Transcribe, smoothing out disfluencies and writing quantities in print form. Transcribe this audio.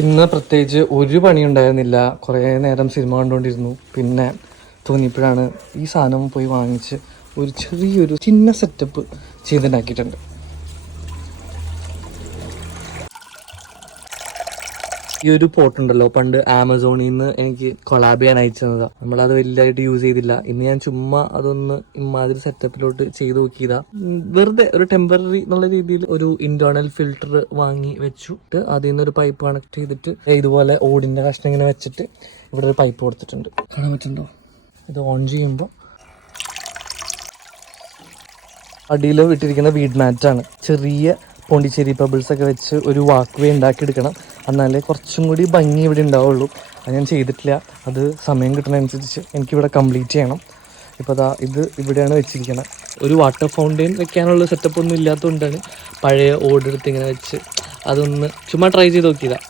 ഇന്ന് പ്രത്യേകിച്ച് ഒരു പണി ഉണ്ടായിരുന്നില്ല. കുറേ നേരം സിനിമ കണ്ടുകൊണ്ടിരുന്നു. പിന്നെ തോന്നിയപ്പോഴാണ് ഈ സാധനം പോയി വാങ്ങിച്ച് ഒരു ചെറിയൊരു ചിന്ന സെറ്റപ്പ് ചെയ്തുണ്ടാക്കിയിട്ടുണ്ട്. ഈ ഒരു പോട്ടുണ്ടല്ലോ, പണ്ട് ആമസോണിൽ നിന്ന് എനിക്ക് കൊളാബ് ചെയ്യാൻ അയച്ചു തന്നതാണ്. നമ്മളത് വലുതായിട്ട് യൂസ് ചെയ്തില്ല. ഇന്ന് ഞാൻ ചുമ്മാ അതൊന്ന് ഇമാതിരി സെറ്റപ്പിലോട്ട് ചെയ്ത് നോക്കിയതാ. വെറുതെ ഒരു ടെമ്പററി എന്നുള്ള രീതിയിൽ ഒരു ഇന്റേണൽ ഫിൽറ്റർ വാങ്ങി വെച്ചു. അതിൽ നിന്നൊരു പൈപ്പ് കണക്ട് ചെയ്തിട്ട് ഇതുപോലെ ഓടിന്റെ കഷ്ണം ഇങ്ങനെ വെച്ചിട്ട് ഇവിടെ ഒരു പൈപ്പ് കൊടുത്തിട്ടുണ്ട്. കാണാൻ പറ്റുന്നുണ്ടോ? ഇത് ഓൺ ചെയ്യുമ്പോൾ അടിയിൽ വിട്ടിരിക്കുന്ന വീഡ് മാറ്റാണ്. ചെറിയ പോണ്ടിച്ചേരി പബിൾസ് ഒക്കെ വെച്ച് ഒരു വാക്ക് വേ ഉണ്ടാക്കിയെടുക്കണം. എന്നാലേ കുറച്ചും കൂടി ഭംഗി ഇവിടെ ഉണ്ടാവുള്ളൂ. അത് ഞാൻ ചെയ്തിട്ടില്ല. അത് സമയം കിട്ടുന്നതനുസരിച്ച് എനിക്കിവിടെ കംപ്ലീറ്റ് ചെയ്യണം. ഇപ്പോൾ അതാ ഇത് ഇവിടെയാണ് വെച്ചിരിക്കുന്നത്. ഒരു വാട്ടർ ഫൗണ്ടെയിൻ വെക്കാനുള്ള സെറ്റപ്പ് ഒന്നും ഇല്ലാത്തതുകൊണ്ടാണ് പഴയ ഓടെടുത്ത് ഇങ്ങനെ വെച്ച് അതൊന്ന് ചുമ്മാ ട്രൈ ചെയ്ത് നോക്കിയതാണ്.